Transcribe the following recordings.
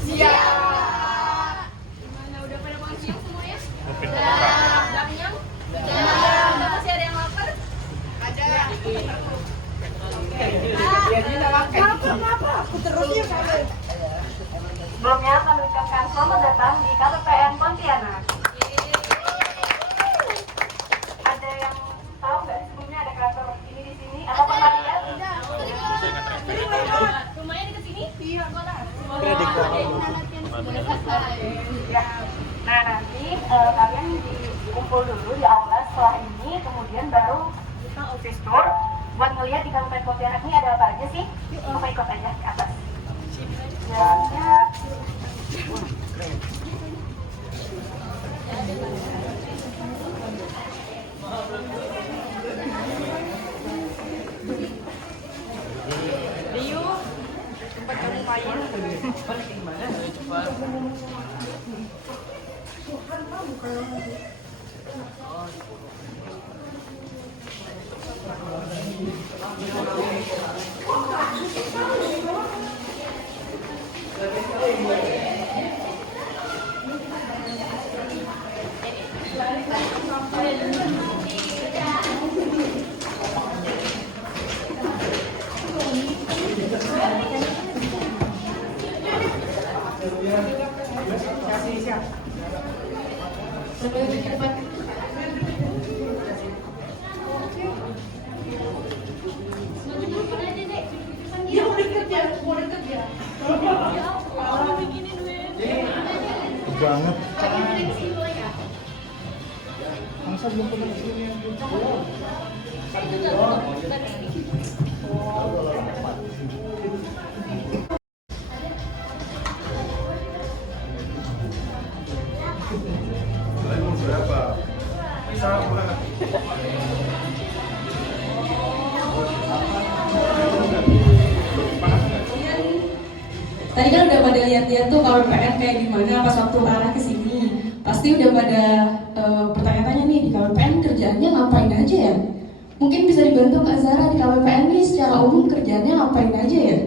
Siap. Gimana udah pada makan siang semua ya? Udah kenyang? Udah. Masih ada yang lapar? Ada. Kenapa? Aku terusnya sampai. Sebelumnya kami ucapkan selamat datang di KPPN Pontianak. Ada yang tahu nggak sebelumnya ada kantor ini di sini? Atau pernah lihat? Rumahnya dekat sini? Iya, sekolah. Ya. Nah nanti kalian dikumpul dulu di aula setelah ini, kemudian baru kita office tour buat melihat di Kabupaten Pontianak ini ada apa aja sih? Coba ikut aja ke atas. Ya. Rio, tempat kamu main. Banget. Masa belum pernah di sini yang berapa? Tadi kan udah pada lihat-lihat tuh KPPN kayak gimana pas waktu arah ke sini. Pasti udah pada bertanya-tanya nih, di KPPN kerjaannya ngapain aja ya? Mungkin bisa dibantu Kak Zara, di KPPN nih secara umum kerjaannya ngapain aja ya?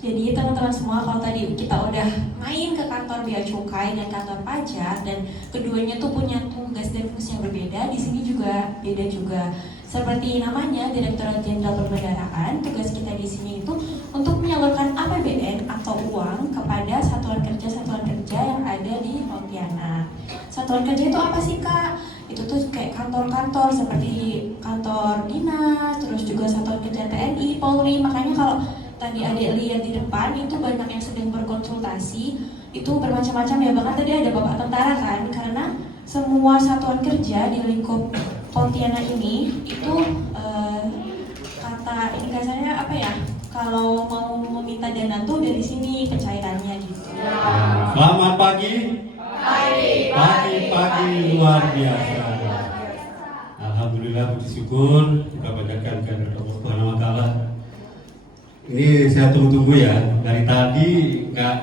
Jadi teman-teman semua, kalau tadi kita udah main ke kantor Bea Cukai dan kantor pajak dan keduanya tuh punya tugas dan fungsi yang berbeda, di sini juga beda juga. Seperti namanya, Direktorat Jenderal Perbendaharaan, tugas kita di sini itu untuk menyalurkan APBN atau uang kepada satuan kerja yang ada di Pontianak. Satuan kerja itu apa sih Kak? Itu tuh kayak kantor-kantor seperti kantor dinas, terus juga satuan kerja TNI, Polri. Makanya kalau tadi adik lihat di depan itu banyak yang sedang berkonsultasi, itu bermacam-macam ya, bahkan tadi ada bapak tentara kan, karena semua satuan kerja di lingkup Pontianak ini itu kata indikasinya apa ya, kalau mau meminta dana tuh dari sini pencairannya gitu. Selamat pagi. Pagi luar biasa. Alhamdulillah, puji syukur kita panjatkan kehadirat Allah Subhanahu wa taala. Ini saya tunggu-tunggu ya, dari tadi nggak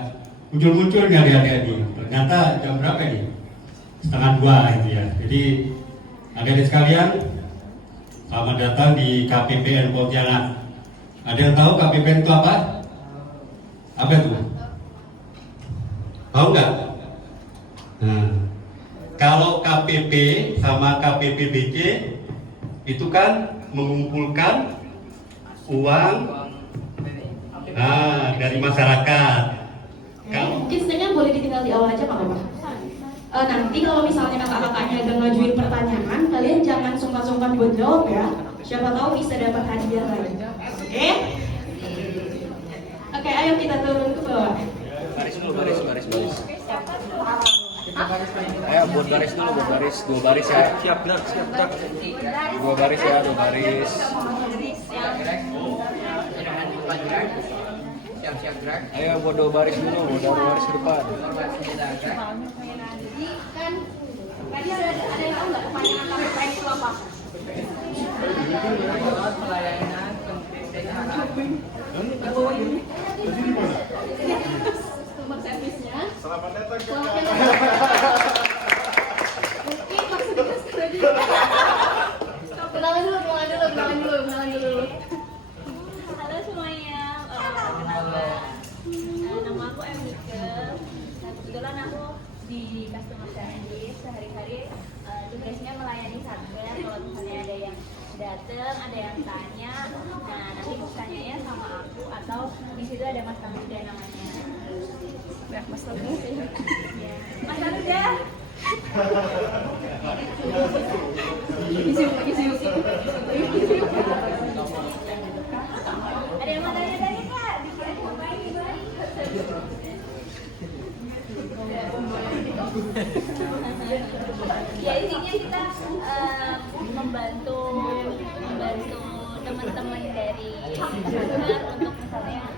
muncul-muncul nih adik-adik ini. Ternyata jam berapa ini? 1:30 itu ya. Jadi adik-adik sekalian, selamat datang di KPPN Pontianak. Ada yang tahu KPPN itu apa? Apa itu? Tahu nggak? Nah, kalau KPP sama KPPBC itu kan mengumpulkan uang dari masyarakat. Mungkin sebenarnya boleh ditinggal di awal aja Pak Bapak. Nanti kalau misalnya kakak-kakaknya ada ngajuin pertanyaan, kalian jangan sungkan-sungkan buat jawab ya. Siapa tahu bisa dapat hadiah lagi. Oke, ayo kita turun ke bawah. Baris. Ayo buat baris dulu, dua baris ya. Siap gerak. Dua baris. Siap gerak. Ayo buat dua baris dulu, dua baris ke depan. Jadi kan tadi ada yang tahu nggak kepanjangan KPPN itu apa? Pelayanan pendidikan. Customer service-nya. Selamat datang ke Mungkin maksudnya sekarang kenalan dulu. Ada yang mau tanya-tanya nggak? Ngapain di mari? Ya intinya kita membantu teman-teman dari Lunar untuk misalnya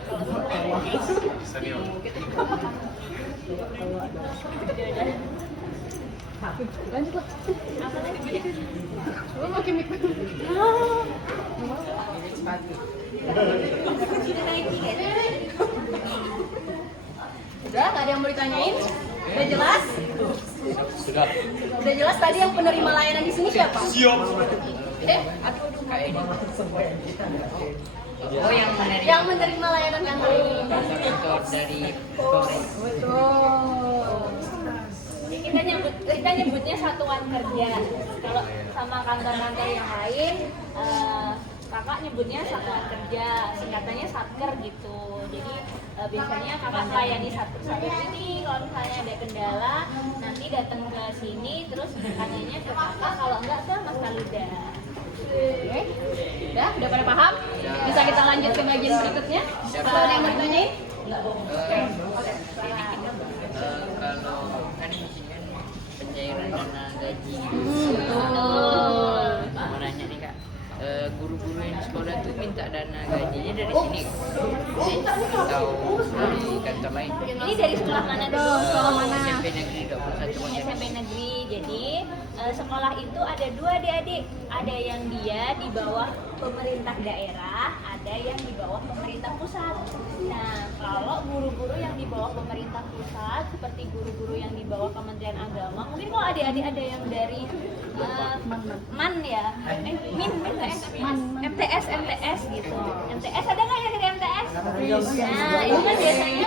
lanjut lah. Apa lagi? Coba pakai mic. Udah, nggak ada yang mau ditanyain? Udah jelas? Sudah. Udah jelas tadi yang penerima layanan di sini siapa? Siap. Oh, Yang menerima layanan kantor ini. kantor dari Polres. Betul. Kita nyebutnya satuan kerja. Kalau sama kantor-kantor yang lain, kakak nyebutnya satuan kerja, singkatannya satker gitu. Jadi biasanya kakak melayani satu ini. Kalau misalnya ada kendala, nanti datang ke sini, terus tanyanya ke kakak. Kalau enggak ke Mas Kaluda. Oke, udah pada paham? Bisa kita lanjut ke bagian berikutnya. Kalau ada yang mau ditanyain? Kalau kan ini kan pencairan dana gaji. Betul. Mau nanya nih kak, guru-guru yang di sekolah tuh minta dana gajinya dari sini atau dari kantor lain? Ini dari sekolah mana dong? Sekolah mana? SMP Negeri 21 Pontianak. SMP Negeri. Jadi sekolah itu ada dua adik-adik. Ada yang dia di bawah pemerintah daerah, ada yang di bawah pemerintah pusat. Nah, kalau guru-guru yang di bawah pemerintah pusat, seperti guru-guru yang di bawah Kementerian Agama, mungkin kalau adik-adik ada yang dari MAN ya, MTS gitu. MTS ada nggak yang dari MTS? Nah, itu kan biasanya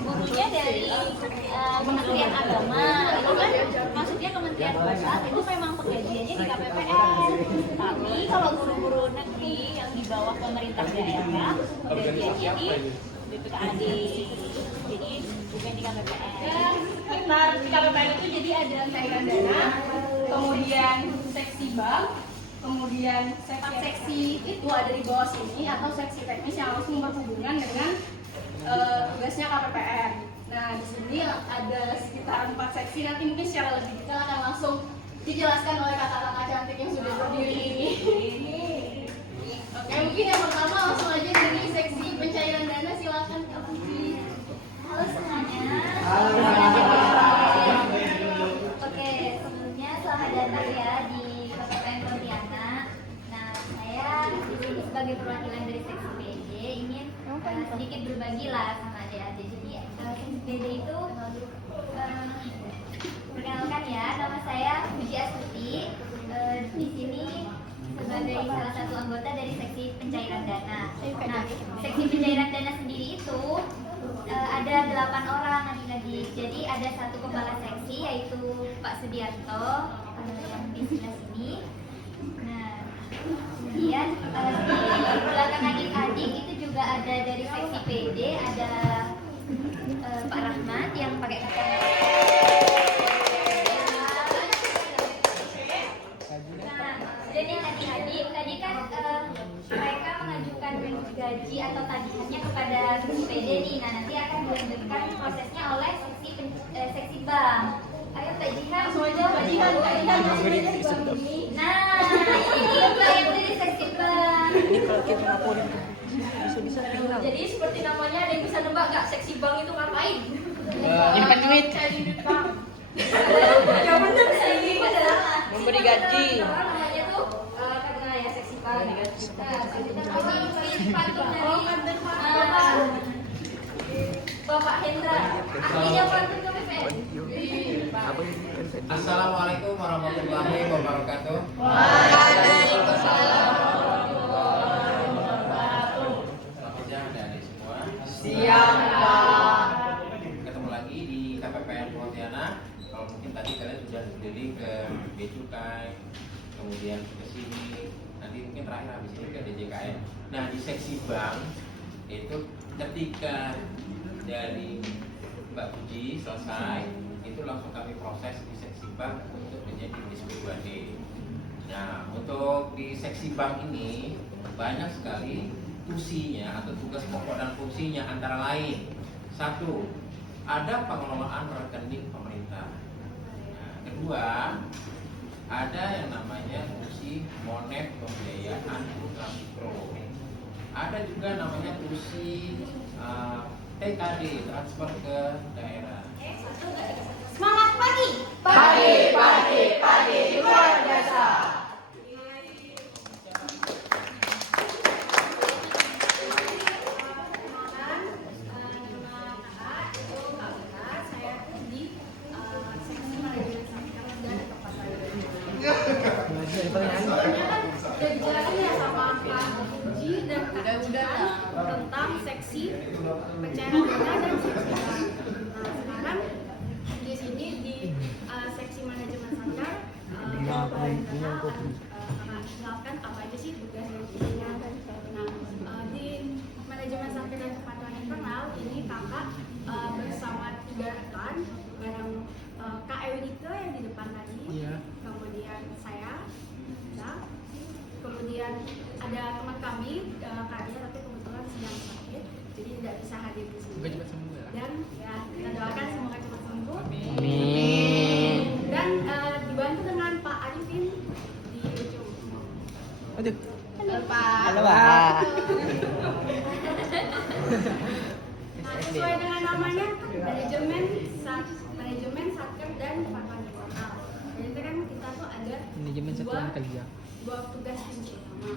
gurunya dari Kementerian Agama, itu kan maksudnya Kementerian Pusat itu memang penggajiannya di KPPN. Tapi kalau guru-guru negeri yang di bawah pemerintah daerah, penggajiannya di BPKAD. Jadi bukan di KPPN. Nah, di KPPN itu jadi ada cairan dana, kemudian seksi bank, kemudian seksi itu ada di bawah sini atau seksi teknis yang langsung berhubungan dengan tugasnya KPPN. Nah, di sini ada sekitar 4 seksi, nanti mungkin secara lebih detail akan langsung dijelaskan oleh kakak-kakak cantik yang sudah berdiri ini. Oke, mungkin yang pertama langsung aja dari seksi pencairan dana, silakan Kak Putri. Halo semuanya. Oke, sebelumnya selamat datang ya di KPPN Pontianak. Nah, saya di sini sebagai perwakilan dari seksi PD ingin sedikit berbagi lah sama adik-adik. Jadi seksi PD itu perkenalkan ya, nama saya Puji Astuti. Di sini sebagai salah satu anggota dari seksi pencairan dana. Nah, seksi pencairan dana sendiri itu ada 8 orang adik-adik. Jadi ada satu kepala seksi yaitu Pak Sudianto yang di sebelah sini. Nah, kemudian di belakang adik-adik itu juga ada dari seksi PD, ada Pak Rahmat yang pakai kacamata. Jadi adik-adik tadi kan mereka mengajukan gaji atau tagihannya kepada seksi PD nih. Nah, nanti akan dilanjutkan prosesnya oleh seksi bank. Ayo Pak Jihan, Pak Jihan langsung aja di bawah ini. Nah, ini Pak yang dari seksi bank. Jadi seperti namanya, ada yang bisa nebak nggak seksi bank itu ngapain? Nyimpan duit. Cari duit bank. Ya benar, seksi bank adalah Memberi gaji. Namanya tuh karena ya seksi bank. Ini pantun dari Bapak Hendra. Artinya pantun KPPN. Assalamualaikum warahmatullahi wabarakatuh. Waalaikumsalam. Selamat siang adik-adik semua. Siang, Pak. Ketemu lagi di KPPN Pontianak. Kalau mungkin tadi kalian sudah berdiri ke Bea Cukai, kemudian ke sini, nanti mungkin terakhir habis ini ke DJKN. Nah, di seksi bank itu ketika dari Mbak Puji selesai, itu langsung kami proses di seksi bank untuk menjadi SP2D. Nah, untuk di seksi bank ini banyak sekali tusinya atau tugas pokok dan fungsinya, antara lain: satu, ada pengelolaan rekening pemerintah. Nah, kedua, ada yang namanya tusi monet pembiayaan ultramikro. Ada juga namanya tusi TKD, transfer ke daerah. Semangat pagi. Pagi, luar biasa. Tentang seksi pencairan dana dan seksi bank. Nah, sekarang di sini di seksi manajemen sangkar jelaskan apa aja sih tugas dan fungsinya. Nah, di manajemen sangkar dan kepatuhan internal ini kakak bersama 3 rekan bareng Kak Ewika yang di depan tadi, kemudian saya, kemudian ada teman kami Kak Dia, tapi kebetulan sedang sakit jadi tidak bisa hadir di sini. Dan ya, kita doakan semoga cepat sembuh. Amin. Dan dibantu dengan Pak Arifin di ujung. Aduh. Halo Pak. Halo Pak. Nah, sesuai dengan namanya manajemen satker dan kepatuhan internal. Jadi kan kita tuh ada Manajemen satuan kerja. dua tugas kunci utama.